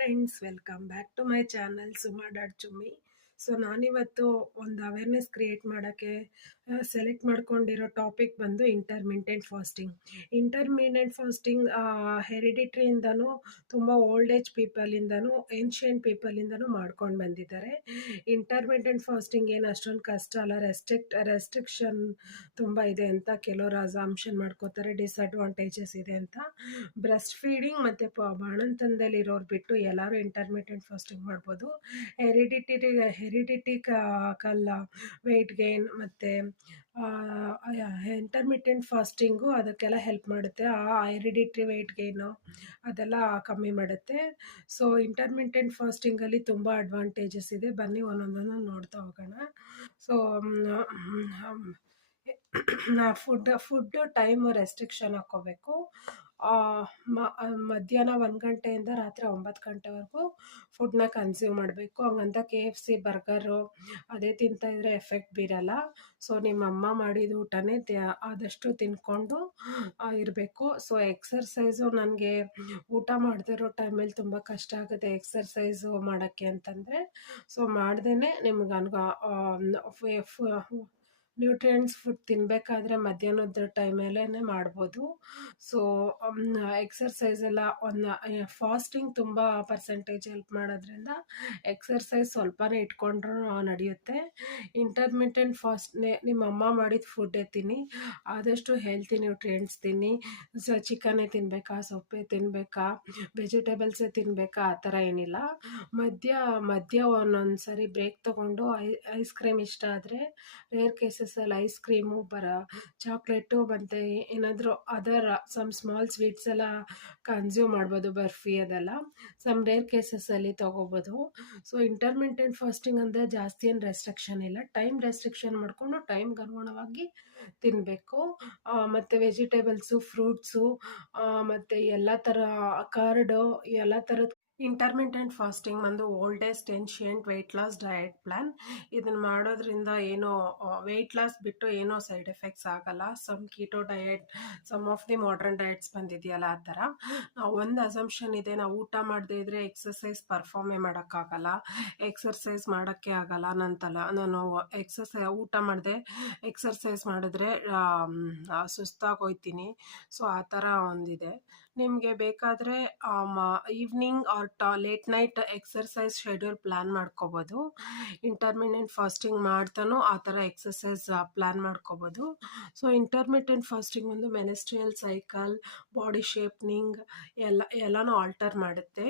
Friends, welcome back to my channel Suma dot Chummi. So ನಾನಿವತ್ತು ಒಂದು awareness create ಮಾಡೋಕ್ಕೆ select ಮಾಡ್ಕೊಂಡಿರೋ ಟಾಪಿಕ್ ಬಂದು ಇಂಟರ್ಮಿಟೆಂಟ್ ಫಾಸ್ಟಿಂಗ್. ಇಂಟರ್ಮಿಟೆಂಟ್ ಫಾಸ್ಟಿಂಗ್ ಹೆರಿಡಿಟ್ರಿಯಿಂದನೂ ತುಂಬ ಓಲ್ಡ್ ಏಜ್ ಪೀಪಲಿಂದನೂ ಏನ್ಷಿಯಂಟ್ ಪೀಪಲಿಂದನೂ ಮಾಡ್ಕೊಂಡು ಬಂದಿದ್ದಾರೆ. ಇಂಟರ್ಮಿಟೆಂಟ್ ಫಾಸ್ಟಿಂಗ್ ಏನು ಅಷ್ಟೊಂದು ಕಷ್ಟ ಅಲ್ಲ. ರೆಸ್ಟ್ರಿಕ್ಷನ್ ತುಂಬ ಇದೆ ಅಂತ ಕೆಲವರು ಅಸಾಂಪ್ಷನ್ ಮಾಡ್ಕೋತಾರೆ, ಡಿಸ್ಅಡ್ವಾಂಟೇಜಸ್ ಇದೆ ಅಂತ. ಬ್ರೆಸ್ಟ್ ಫೀಡಿಂಗ್ ಮತ್ತು ಬಾಣಂತನದಲ್ಲಿರೋರು ಬಿಟ್ಟು ಎಲ್ಲರೂ ಇಂಟರ್ಮಿಟೆಂಟ್ ಫಾಸ್ಟಿಂಗ್ ಮಾಡ್ಬೋದು. ಹೆರಿಡಿಟಿ ಕಲ್ಲ ವೆಯ್ಟ್ ಗೇನ್ ಮತ್ತು ಇಂಟರ್ಮಿಟೆಂಟ್ ಫಾಸ್ಟಿಂಗು ಅದಕ್ಕೆಲ್ಲ ಹೆಲ್ಪ್ ಮಾಡುತ್ತೆ. ಹೆರಿಡಿಟ್ರಿ ವೆಯ್ಟ್ ಗೇನು ಅದೆಲ್ಲ ಕಮ್ಮಿ ಮಾಡುತ್ತೆ. ಸೊ ಇಂಟರ್ಮಿಟೆಂಟ್ ಫಾಸ್ಟಿಂಗಲ್ಲಿ ತುಂಬ ಅಡ್ವಾಂಟೇಜಸ್ ಇದೆ. ಬನ್ನಿ ಒಂದೊಂದನ್ನು ನೋಡ್ತಾ ಹೋಗೋಣ. ಸೊ ಫುಡ್ಡು ಟೈಮು ರೆಸ್ಟ್ರಿಕ್ಷನ್ ಹಾಕ್ಕೋಬೇಕು. ಮಧ್ಯಾಹ್ನ 1 ಗಂಟೆಯಿಂದ ರಾತ್ರಿ 9 ಗಂಟೆವರೆಗೂ ಫುಡ್ನ ಕನ್ಸ್ಯೂಮ್ ಮಾಡಬೇಕು. ಹಂಗಂತ KFC ಬರ್ಗರು ಅದೇ ತಿಂತಾಯಿದ್ರೆ ಎಫೆಕ್ಟ್ ಬೀರಲ್ಲ. ಸೊ ನಿಮ್ಮ ಅಮ್ಮ ಮಾಡಿದ ಊಟನೇ ಆದಷ್ಟು ತಿನ್ಕೊಂಡು ಇರಬೇಕು. ಸೊ ಎಕ್ಸರ್ಸೈಸು ನನಗೆ ಊಟ ಮಾಡದಿರೋ ಟೈಮಲ್ಲಿ ತುಂಬ ಕಷ್ಟ ಆಗುತ್ತೆ ಎಕ್ಸರ್ಸೈಸು ಮಾಡೋಕ್ಕೆ ಅಂತಂದರೆ. ಸೊ ಮಾಡ್ದೇ ನಿಮ್ಗೆ ನ್ಯೂಟ್ರಿಯೆಂಟ್ಸ್ ಫುಡ್ ತಿನ್ನಬೇಕಾದ್ರೆ ಮಧ್ಯಾಹ್ನದ ಟೈಮಲ್ಲೇ ಮಾಡ್ಬೋದು. ಸೊ ಎಕ್ಸರ್ಸೈಸ್ ಎಲ್ಲ ಫಾಸ್ಟಿಂಗ್ ತುಂಬ ಪರ್ಸೆಂಟೇಜ್ ಹೆಲ್ಪ್ ಮಾಡೋದ್ರಿಂದ ಎಕ್ಸರ್ಸೈಸ್ ಸ್ವಲ್ಪನೇ ಇಟ್ಕೊಂಡ್ರೂ ನಡೆಯುತ್ತೆ. ಇಂಟರ್ಮಿಟೆಂಟ್ ನಿಮ್ಮ ಅಮ್ಮ ಮಾಡಿದ ಫುಡ್ಡೇ ತಿನ್ನಿ, ಆದಷ್ಟು ಹೆಲ್ತಿ ನ್ಯೂಟ್ರಿಯೆಂಟ್ಸ್ ತಿನ್ನಿ. ಚಿಕನ್ನೇ ತಿನ್ನಬೇಕಾ, ಸೊಪ್ಪೇ ತಿನ್ನಬೇಕಾ, ವೆಜಿಟೇಬಲ್ಸೇ ತಿನ್ನಬೇಕಾ ಆ ಥರ ಏನಿಲ್ಲ. ಮಧ್ಯ ಒಂದೊಂದು ಸರಿ ಬ್ರೇಕ್ ತೊಗೊಂಡು ಐಸ್ ಕ್ರೀಮ್ ಇಷ್ಟ ಆದರೆ ರೇರ್ ಕೇಸಸಲ್ಲಿ ಐಸ್ ಕ್ರೀಮು ಚಾಕ್ಲೇಟು ಮತ್ತು ಏನಾದರೂ ಅದರ್ ಸಮ್ ಸ್ಮಾಲ್ ಸ್ವೀಟ್ಸ್ ಎಲ್ಲ ಕನ್ಸ್ಯೂಮ್ ಮಾಡ್ಬೋದು, ಬರ್ಫಿ ಅದೆಲ್ಲ ಸಮ್ ರೇರ್ ಕೇಸಸಲ್ಲಿ ತೊಗೋಬೋದು. ಸೊ ಇಂಟರ್ಮಿಟೆಂಟ್ ಫಾಸ್ಟಿಂಗ್ ಅಂದರೆ ಜಾಸ್ತಿ ಏನು ರೆಸ್ಟ್ರಿಕ್ಷನ್ ಇಲ್ಲ. ಟೈಮ್ ರೆಸ್ಟ್ರಿಕ್ಷನ್ ಮಾಡಿಕೊಂಡು ಟೈಮ್ಗೆ ಅನುಗುಣವಾಗಿ ತಿನ್ನಬೇಕು. ಮತ್ತು ವೆಜಿಟೇಬಲ್ಸು, ಫ್ರೂಟ್ಸು ಮತ್ತು ಎಲ್ಲ ಥರ ಕರ್ಡು ಎಲ್ಲ ಥರದ ಇಂಟರ್ಮಿಟೆಂಟ್ ಫಾಸ್ಟಿಂಗ್ ಬಂದು oldest ancient weight loss diet plan. ಇದನ್ನು ಮಾಡೋದ್ರಿಂದ ಏನೋ ವೆಯ್ಟ್ ಲಾಸ್ ಬಿಟ್ಟು ಏನೋ ಸೈಡ್ ಎಫೆಕ್ಟ್ಸ್ ಆಗಲ್ಲ. Some keto diet, some of the modern diets ಬಂದಿದೆಯಲ್ಲ ಆ ಥರ. ಒಂದು ಅಸಂಪ್ಷನ್ ಇದೆ, ನಾವು ಊಟ ಮಾಡದೇ ಇದ್ದರೆ ಎಕ್ಸಸೈಸ್ ಪರ್ಫಾರ್ಮೇ ಮಾಡೋಕ್ಕಾಗಲ್ಲ, ಎಕ್ಸರ್ಸೈಸ್ ಮಾಡೋಕ್ಕೆ ಆಗಲ್ಲ. ನಾನು ಊಟ ಮಾಡದೆ ಎಕ್ಸರ್ಸೈಸ್ ಮಾಡಿದ್ರೆ ಸುಸ್ತಾಗೋಯ್ತೀನಿ. ಸೊ ಆ ಥರ ಒಂದಿದೆ. ನಿಮಗೆ ಬೇಕಾದರೆ evening or late night exercise schedule plan ಮಾಡ್ಕೋಬೋದು. ಇಂಟರ್ಮಿಟೆಂಟ್ ಫಾಸ್ಟಿಂಗ್ ಮಾಡ್ತಾನೂ ಆ ಥರ ಎಕ್ಸರ್ಸೈಸ್ ಪ್ಲ್ಯಾನ್ ಮಾಡ್ಕೋಬೋದು. ಸೊ ಇಂಟರ್ಮಿಟೆಂಟ್ ಫಾಸ್ಟಿಂಗ್ ಒಂದು ಮೆನೆಸ್ಟ್ರಿಯಲ್ ಸೈಕಲ್, ಬಾಡಿ ಶೇಪ್ನಿಂಗ್ ಎಲ್ಲನೂ ಆಲ್ಟರ್ ಮಾಡುತ್ತೆ.